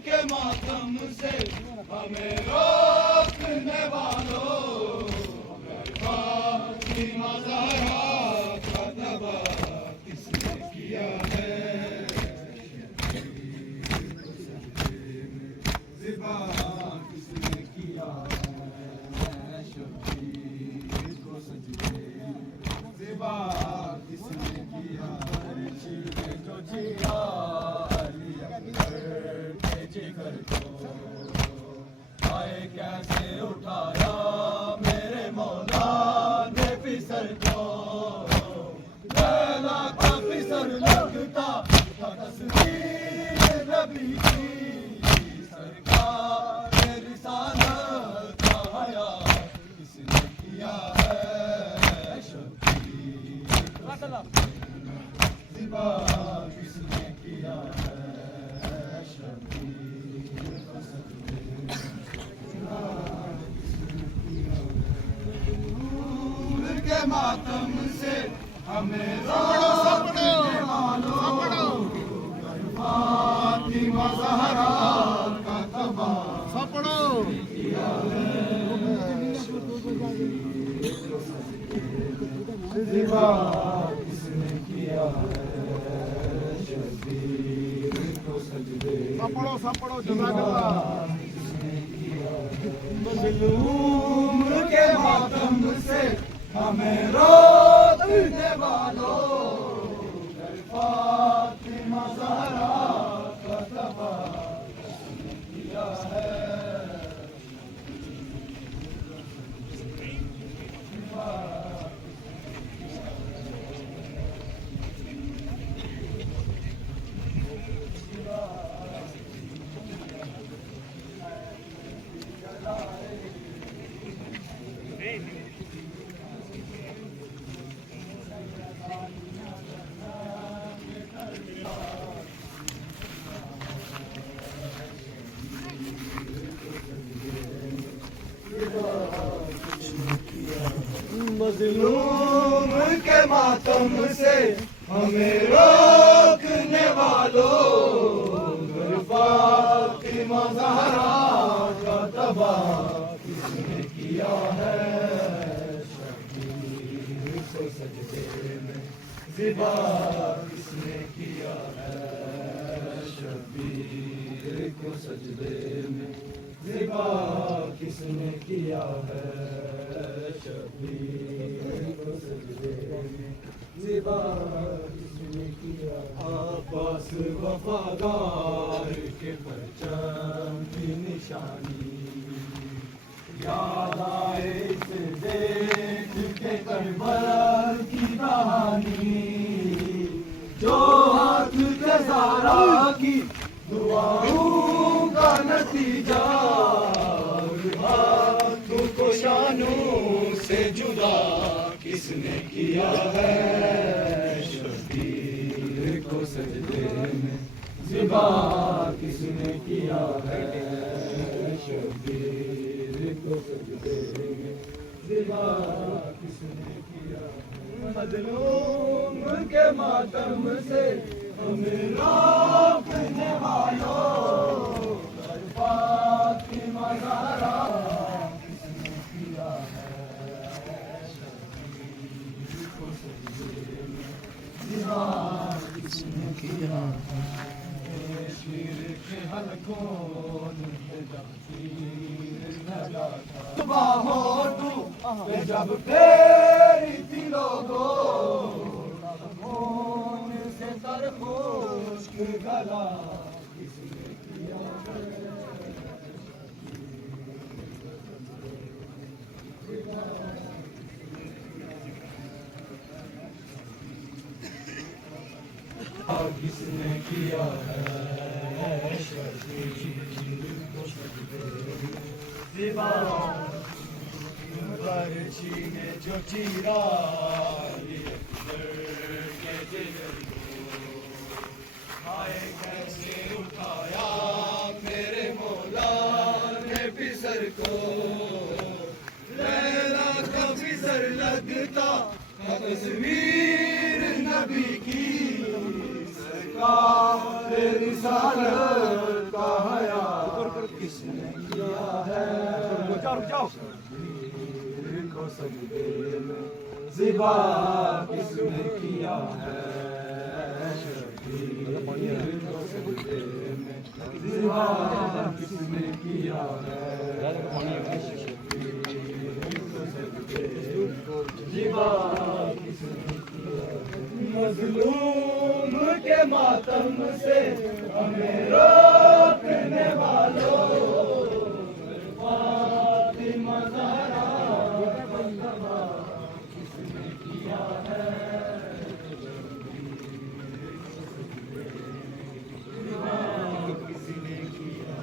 के मातम से हमें रोकने वालों, फातिमा ज़हरा का तबा किसने किया है? ज़िबा किसने किया है? शबीर को सजदे ज़िबा किसने किया है? जो जिया जिगर को आए कैसे उठाया मेरे मौला ने फिसर को, लैला का फिसर लगता था तस्वीर नबी की, सरकार रिसालत का हया किसने किया है? शबीर ज़िबा किसने किया है? के मातम से हमें रोकने वालों, फातिमा ज़हरा का तबा किया है। ज़िबा किसने किया है? शबीर को सजदे मज़लूम के मातम से हमें रोकने वालों, फातिमा ज़हरा का तबा किया है। मज़लूम के मातम से हमें रोकने वालों, फातिमा ज़हरा का तबा किसने किया है? शबीर को सजदे में ज़िबा किसने किया है? शबीर को सजदे में ज़िबा किसने किया है? शबीर को सजदे में ज़िबा किसने किया? अब्बास वफादार के परचम की निशानी याद आए इसे देख के करबला की कहानी, जो हाथ के ज़हरा की दुआओं का नतीजा, हाथों को शानों से जुदा किसने किया है? शबीर को सजदे में ज़िबा किसने किया है? शबीर को सजदे में ज़िबा किसने किया? मज़लूम के मातम से हमें रोकने वालों, फातिमा ज़हरा किसने किया है? शबीर को सजदे में ज़िबा किसने किया है? शीर के हलकों में जब तीर लगा था, बाहों जब फेरी थी लोगों, से सरखोश गला किसने किया है? किसने किया है? शबीर को सजदे में ज़िबा बरछी ने जो चीरा के जिगर को, आए कैसे उठाया मेरे मोल सर को लैला का फिसर लगता तस्वीर नबी की सरकार रिसालत का हया किसने किया है शबीर को सजदे में ज़िबा किसने किया है शबीर को सजदे में ज़िबा किसने किया है मज़लूम के मातम से हमें रोकने वालों फातिमा ज़हरा किसने किया है किसने किया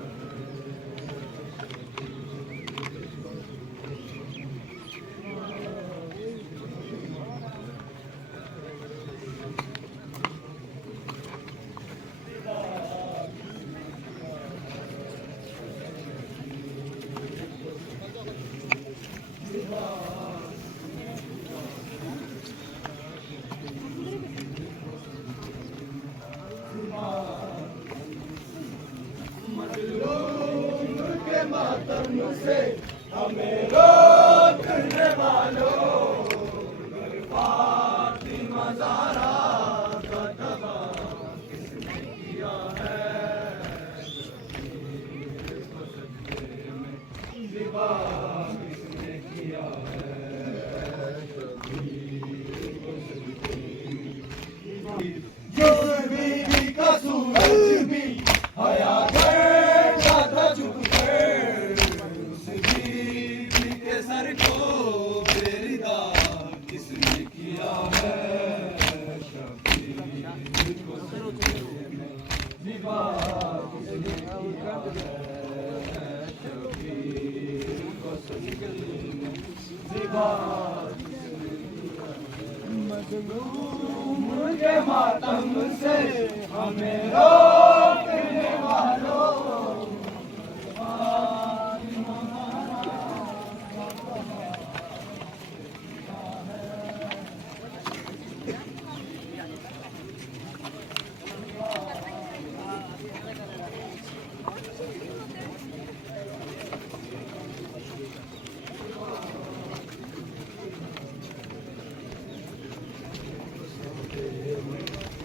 मज़लूम के मातम से हमें रोकने वालों फातिमा ज़हरा का तबा किसने किया है ज़िबा किसने किया है जिस बीवी का सूरज भी हया करता था चुप कर उस बीवी के सर को बेरिदा किसने किया है शबीर को सजदे में ज़िबा किसने किया है शबीर को सजदे में ज़िबा मज़लूम के मातम से हमें रोकने वालों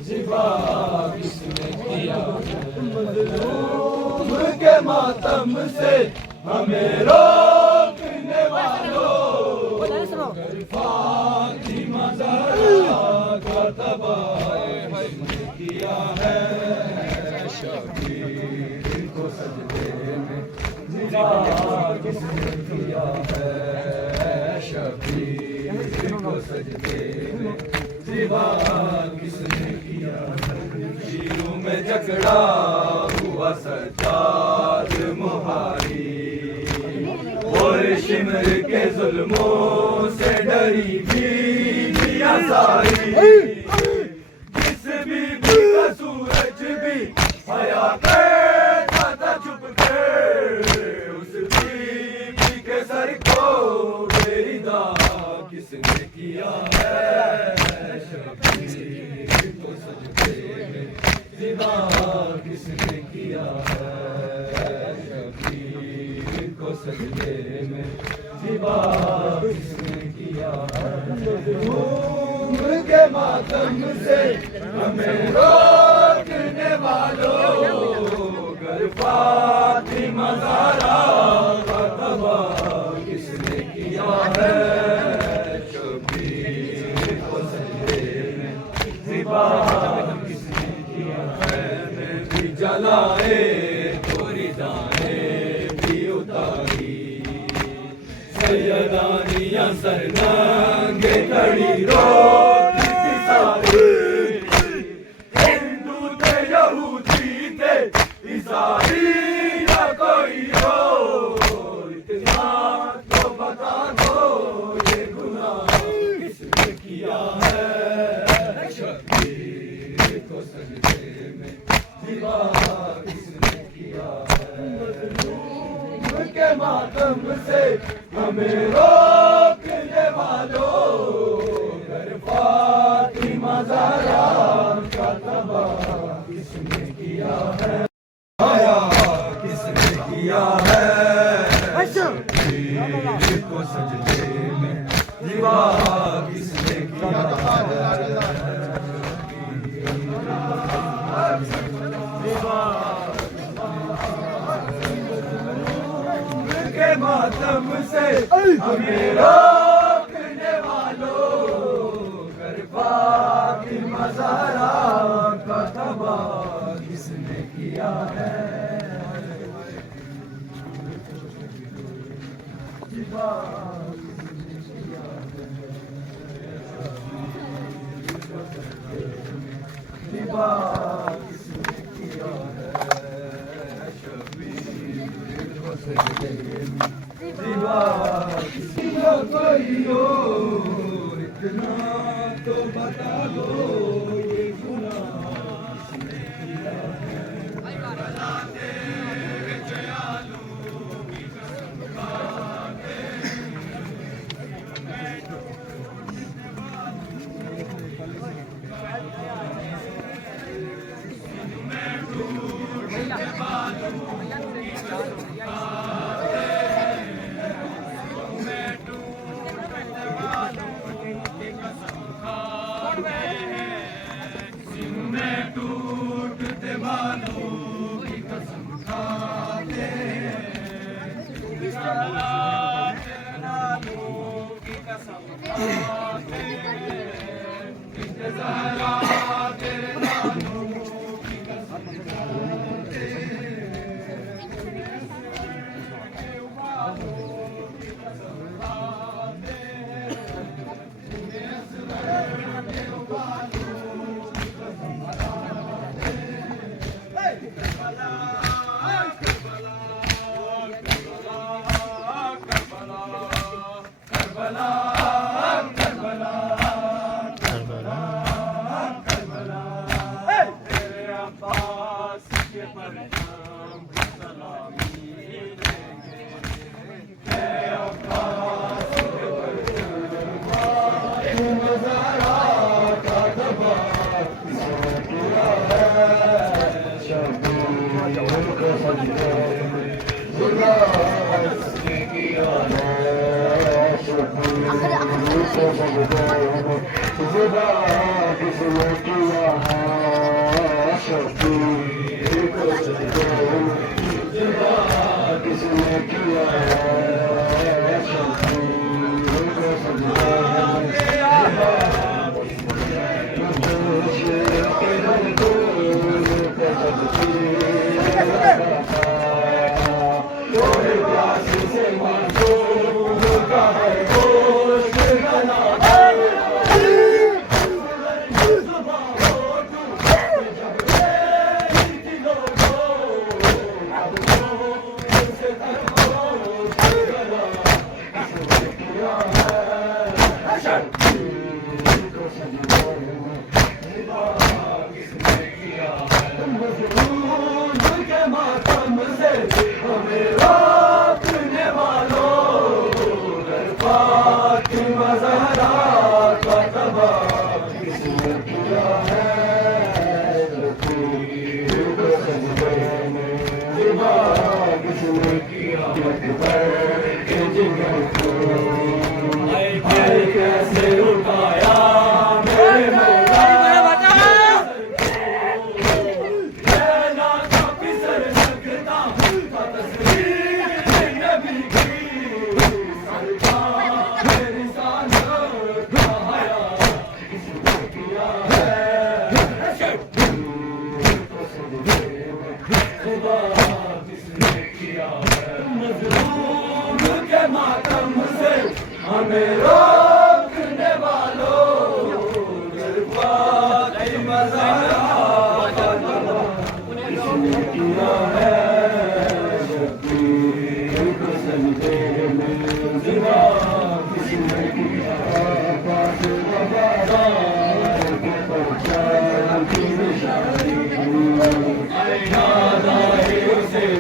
ज़िबा किसने किया मज़लूम के मातम से हमें रोकने वालों फातिमा ज़हरा का तबा किसने किया है शबीर को सजदे में ज़िबा किसने किया है शबीर को सजदे में ज़िबा किसने किया शीरों में जकड़ा हुआ सज्जाद मुहारी और शिमर के जुल्मों से डरी बीवियां सारी जिस बीबी का सूरज भी हया करता था चुप कर उस बीबी के सर को बेरिदा किसने किया है शबीर को सजदे में ज़िबा किसने किया है शबीर को सजदे में ज़िबा किसने किया है मज़लूम के मातम से हमें रोकने वालों गर फातिमा ज़हरा का तबा किसने किया है किसने किया है भी जलाए थोड़ी दाने भी उतारी सैयदानियां सर नंगे खड़ी रोती सारी हिंदू थे यहूदी थे ईसाई या कोई हो इतना तो बता दो ये गुनाह किसने किया है शबीर को सजदे में ज़िबा किसने किया है मज़लूम के मातम से हमें रोकने वालों, घर फातिमा ज़हरा का तबाह किसने किया है, आया किसने किया है, शबीर को सजदे में दीवा किसने किया के मातम से हमें रोकने वालों, घर फातिमा ज़हरा का तबाह किसने किया है, इतना तो बता दो ये गुनाह किसने किया है,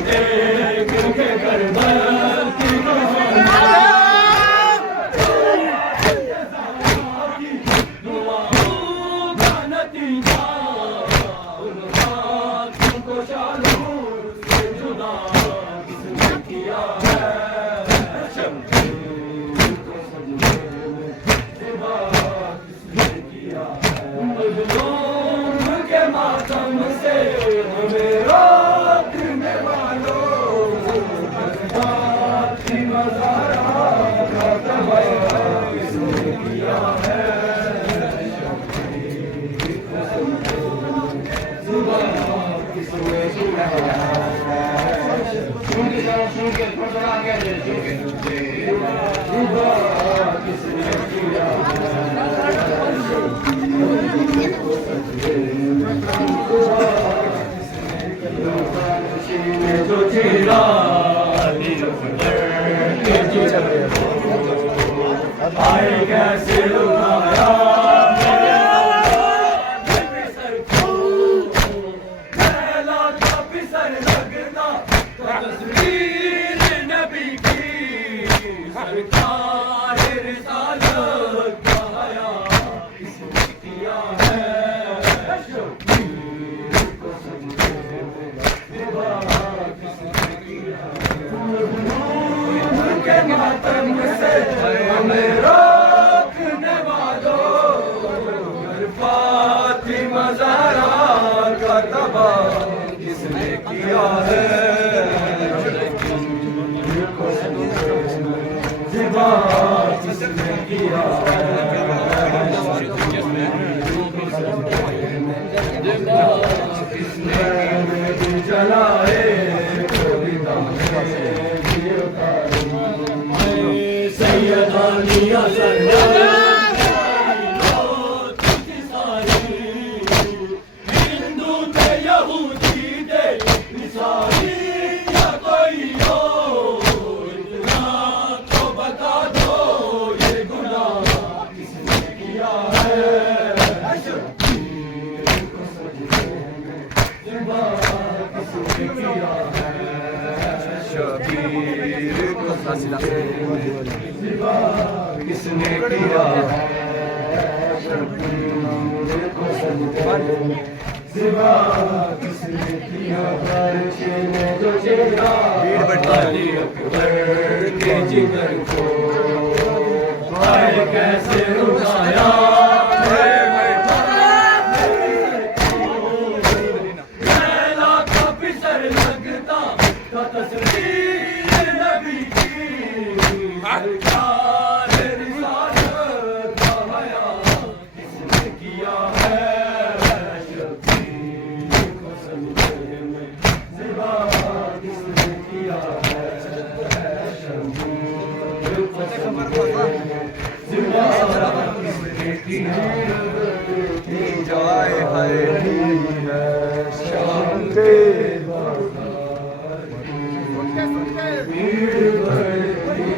देख के करबला आए कैसे उठाया पहला था पिसर लगना तस्वीर नबी की सरकार रिसालत का हया इसने किया है शबीर को समझे विवाह किसने किया के मातम से हमें रोकने वालों घर फातिमा ज़हरा का तबाह किसने किया है ज़िबा किसने किया है किसने जलाए सैयदानिया हिंदू थे यहूदी थे ईसाई या कोई और इतना तो बता दो ये गुनाह किसने किया है शबीर को सजदे में ज़िबा किसने किया है शबीर को सजदे में ज़िबा किसने किया है शबीर को सजदे में ज़िबा किसने किया है ने जो चेहरा अली अकबर के जिगर को आए कैसे उठाया पहला था पिसर लगता था तस्वीर नबी की सरकार रिसालत का हया किसने किया है शबीर को सजदे में ज़िबा किसने किया है शबीर को सजदे में ज़िबा किसने किया है जाए हरी है शाम के भीड़ भरती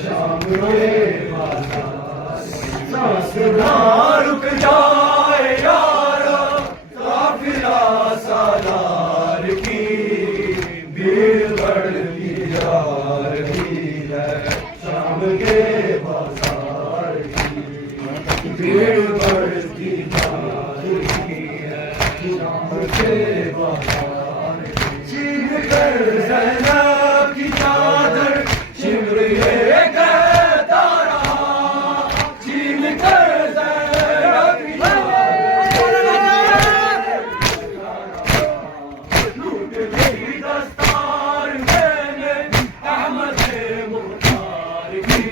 शाम के सांस ना रुक जाए यारा काफिला सालार की भीड़ बढ़ती जा रही है शाम के बाजार की भीड़ बढ़ती जा रही है शाम के बाजार छीन कर ज़ैनब की चादर शिमर ये कहता रहा छीन कर ज़ैनब की चादर लूट ली दस्तार मैंने अहमद मुख्तार की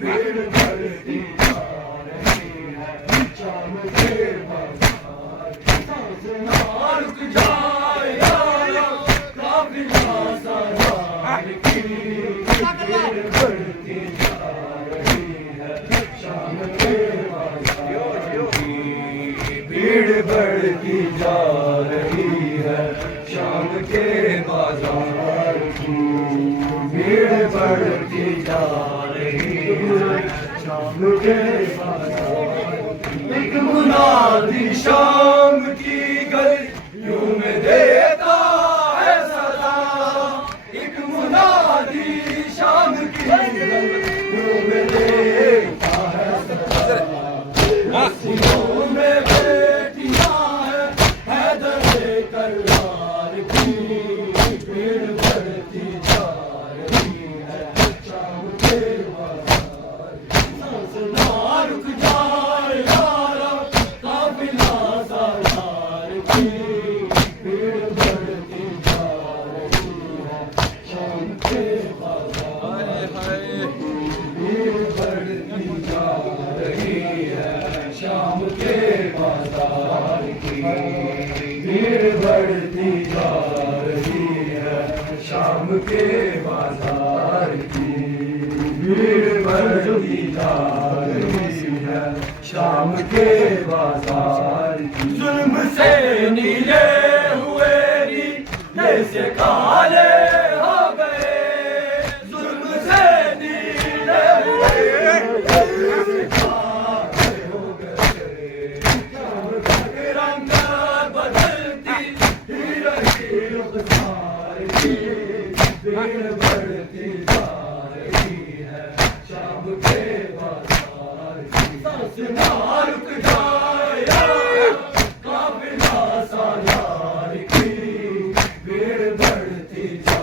भीड़ बढ़ती जा रही है शाम के बाजार सांस ना रुक जाए यारा काफिला सालार की भीड़ बढ़ती जा रही है शाम के बाजार की भीड़ बढ़ती जा रही है शाम के बाजार की भीड़ बढ़ती जा रही है शाम के बाजार एक मुनादी शाम की गलियों में देता है सदा एक मुनादी शाम की गलियों में देता है सदा सीनों में बेटियां हैं हैदर कररार की भीड़ बढ़ती जा रही है शाम के बाजार सांस ना रुक जाए यारा काफिला के बाजार की भीड़ बढ़ती जा रही है, शाम के बाजार की। जुल्म से नीले हुए नीले से काले हो गए, जुल्म से नीले हुए नीले से काले हो गए, शाम के रंग बदलती ही रही रुखसार की भीड़ बढ़ती जा रही है, शाम के बाजार की। सांस ना रुक जाए काफिला सालार की भीड़ बढ़ती जा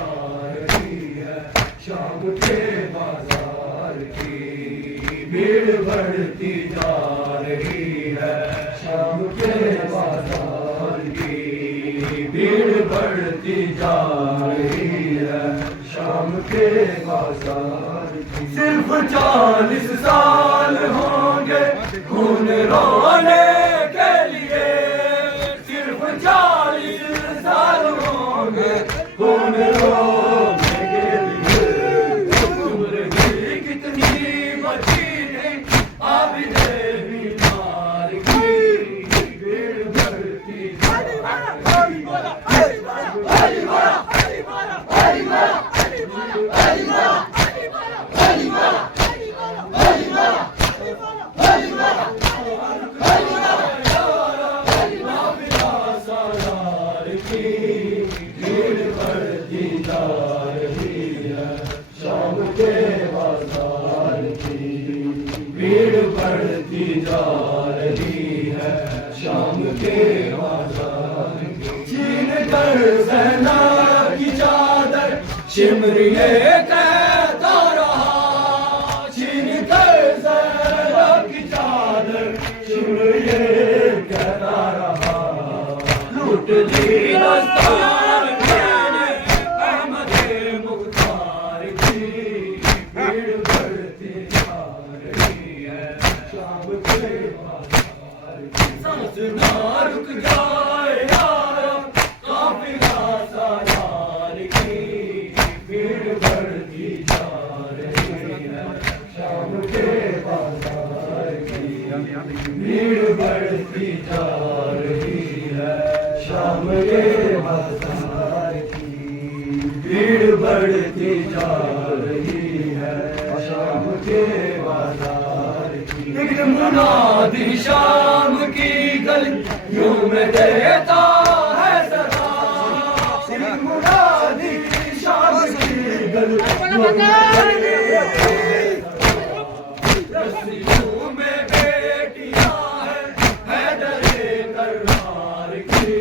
रही है, शाम के बाजार की भीड़ बढ़ती जा रही है, शाम के बाजार की भीड़ बढ़ती जा रही है, शाम के बाजार की। सिर्फ 40 साल होंगे खून रोने के लिए, सिर्फ 40 साल होंगे खून रोने के लिए। उम्र की कितनी बची नहीं आबिदे बीमार की भीड़ बढ़ती जा रही है, शाम के बाजार की भीड़ बढ़ती जा रही है, शाम के बाजार की। छीन कर सेना की चादर शिमरिए कहता रहा, छीन कर सेना की चादर शिमरिए कहता रहा। लूट ली दस्तार मैंने अहमदे मुख्तार की भीड़ बढ़ती जा रही है, शाम के बाजार की। सांस ना रुक जाए यारा काफिला सालार की भीड़ बढ़ती जा रही है, शाम के बाजार की भीड़ बढ़ती जा रही है, शाम के बाजार की भीड़ बढ़ती जा रही है, शाम के बाजार की। एक मुनादी शाम की गलियों में देता है सदा, एक मुनादी शाम की गलियों में रस्सियों में बेटियां हैं हैदरे करनार की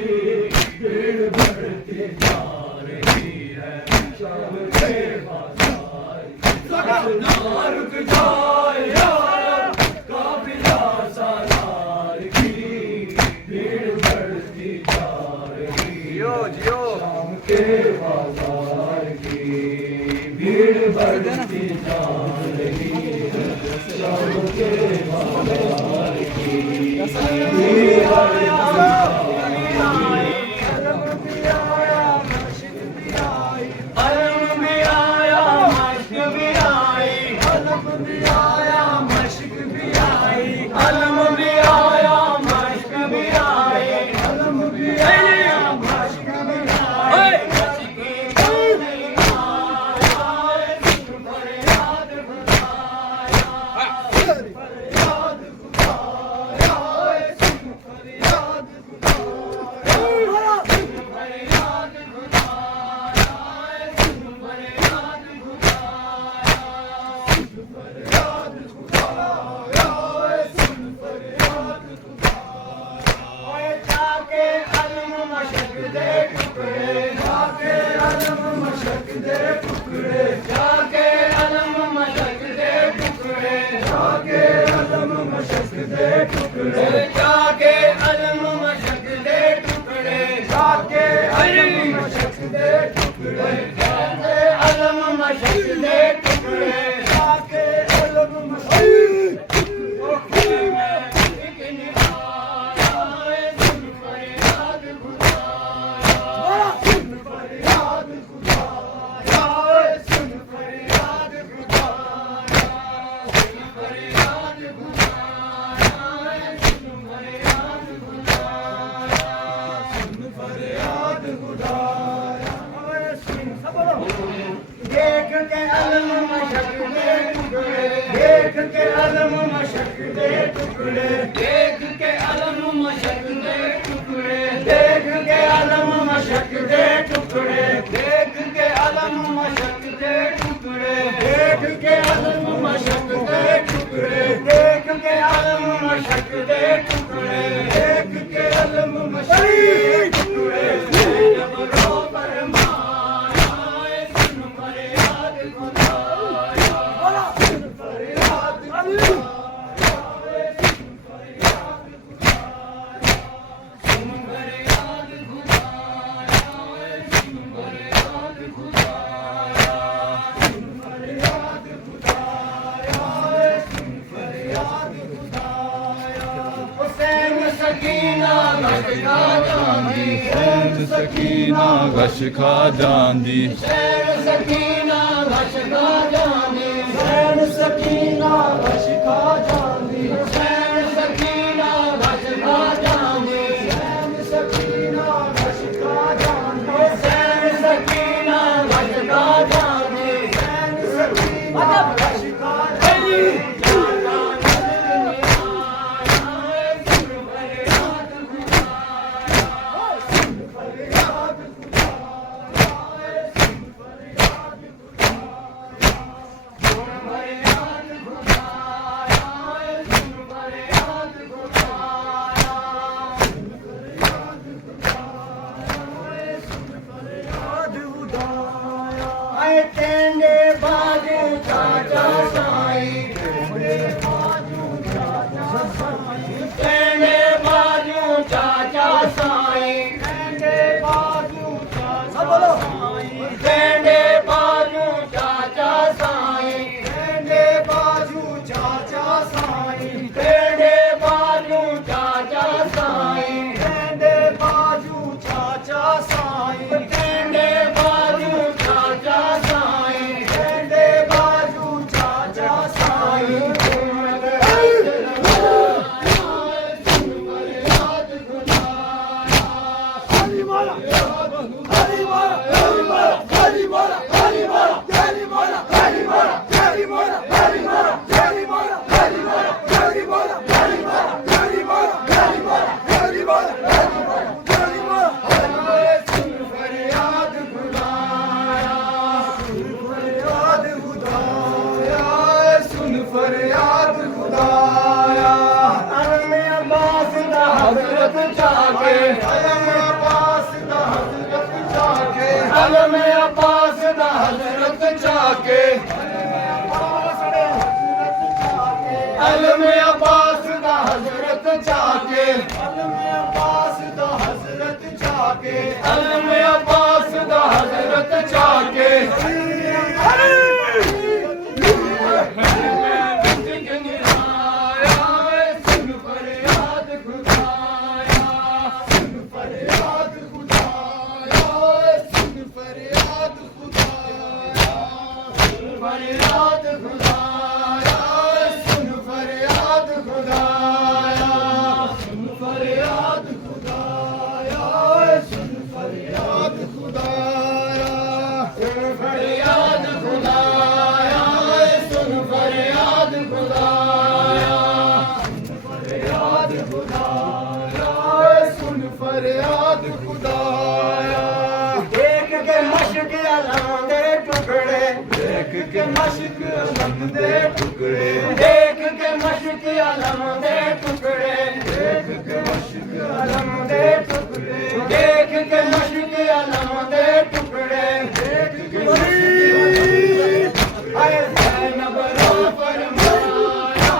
भीड़ बढ़ती जा रही है, शाम के बाजार की। ना रुक जाए यार काफिला सालार की भीड़ बढ़ती जा रही है, शाम के बाजार की भीड़ बढ़ती जा रही है, शाम के बाजार की भीड़ बढ़ती जा रही है। अलम भी आया मश्क भी आई, अलम भी आया मश्क भी आई, अलम भी आया मश्क भी आई, अलम भी आया मश्क भी आई, अलम भी आया मश्क भी आई। जाके अलम मशक दे टुकड़े, जाके अलम मशक दे टुकड़े, जाके अलम मशक दे टुकड़े, जाके अलम मशक टुकड़े में एक निभाया सुन फरियाद खुदाया, सुन फरियाद खुदाया, दे टुकड़े, देख के अलम मशक दे टुकड़े, देख के अलम मशक दे टुकड़े, देख के अलम मशक दे टुकड़े, देख के अलम मशक दे टुकड़े, देख के अलम मशक दे टुकड़े, देख के अलम मशक दे टुकड़े, जब रो फरमाया सुन फरियाद खुदाया, सुन फरियाद सकीना गश खा जांदी, शैन सकीना गश खा जांदी, शैन सकीना गश खा जांदी, शैन सकीना गश खा जांदी, शैन सकीना गश खा जांदी, शैन सकीना गश खा जांदी, शैन सकीना गश खा जांदी। टेंडे बाजू चाचा साई, टेंडे बाजू चाचा साई, टेंडे बाजू चाचा साई, टेंडे बाजू चाचा साई, टेंडे बाजू चाचा साई, टेंडे बाजू चाचा साई, टेंडे बाजू चाचा साई, टेंडे बाजू चाचा साई, टेंडे बाजू चाचा साई, टेंडे बाजू चाचा साई, हरी बोला हरी बोला हरी बोला हरी बोला हरी बोला हरी बोला हरी बोला हरी बोला हरी बोला हरी बोला हरी बोला हरी बोला हरी बोला हरी बोला हरी बोला हरी बोला हरी बोला सुन फरियाद खुदाया, सुन फरियाद खुदाया, सुन फरियाद खुदाया। अलम अब्बास दा हजरत जाके, अलम अब्बास दा हजरत जाके, अलम अब्बास दा हजरत जाके, अलम अब्बास दा हजरत जाके, अलम अब्बास दा हजरत जाके, अलम अब्बास दा हजरत जाके, सुन फरियाद खुदाया, सुन फरियाद खुदाया, सुन फरियाद खुदाया, सुन फरियाद खुदाया, सुन फरियाद खुदाया, सुन फरियाद खुदाया, सुन फरियाद खुदाया, सुन फरियाद खुदाया, सुन फरियाद खुदाया, सुन फरियाद खुदाया, सुन फरियाद खुदाया। देख के मशक अलम दे टुकड़े, देख के मशक अलम दे टुकड़े, देख के मशक अलम दे टुकड़े, देख के मशक अलम दे टुकड़े, देख के मशक अलम दे टुकड़े, देख के आए ज़ैनब रो फरमाया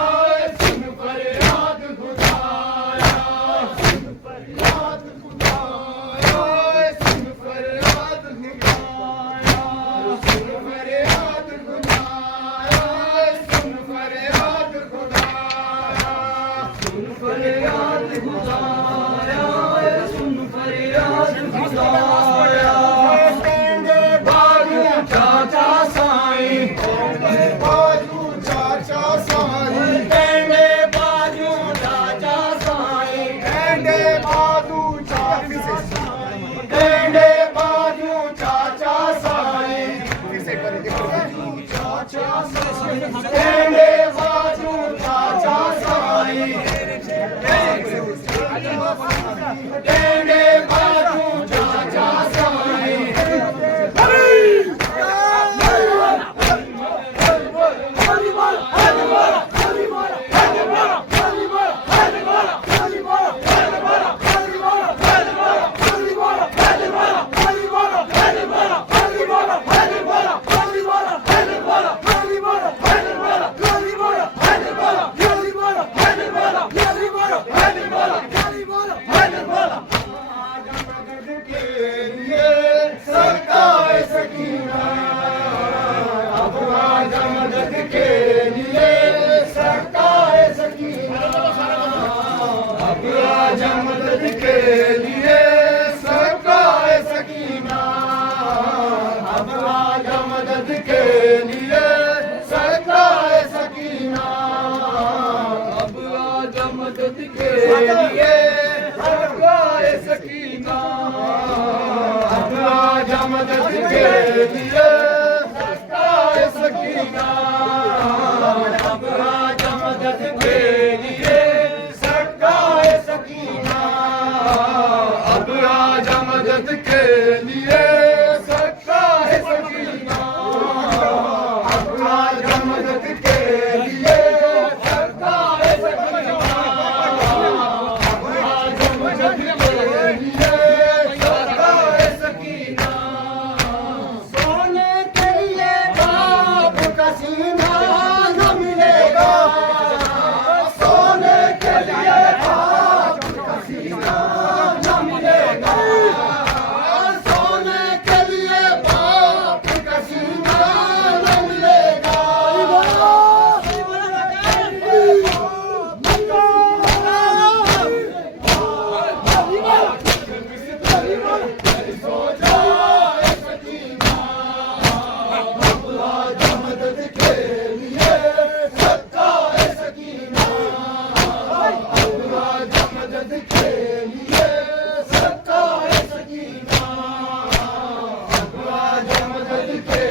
सुन फरियाद खुदाया, सुन फरियाद खुदाया, सुन फरियाद खुदाया, सुन फरियाद खुदाया, सुन फरियाद खुदाया, सुन फरियाद खुदाया, सुन फरियाद खुदाया। आजा मदद के लिए सबका है सकीना अब आजा मदद के लिए सबका है सकीना अब आजा मदद के लिए सबका है सकीना अब आजा मदद के लिए सबका है सकीना अब आजा मदद के लिए सबका है सकीना सोने के लिए बाप का सीना न मिलेगा सोने के लिए बाप का सीना न मिलेगा सोने के लिए बाप का सीना न मिलेगा सो जाए सकीना अब आजा मदद के लिए सबका है सकीना अब आजा मदद के लिए सबका है सकीना अब आजा मदद के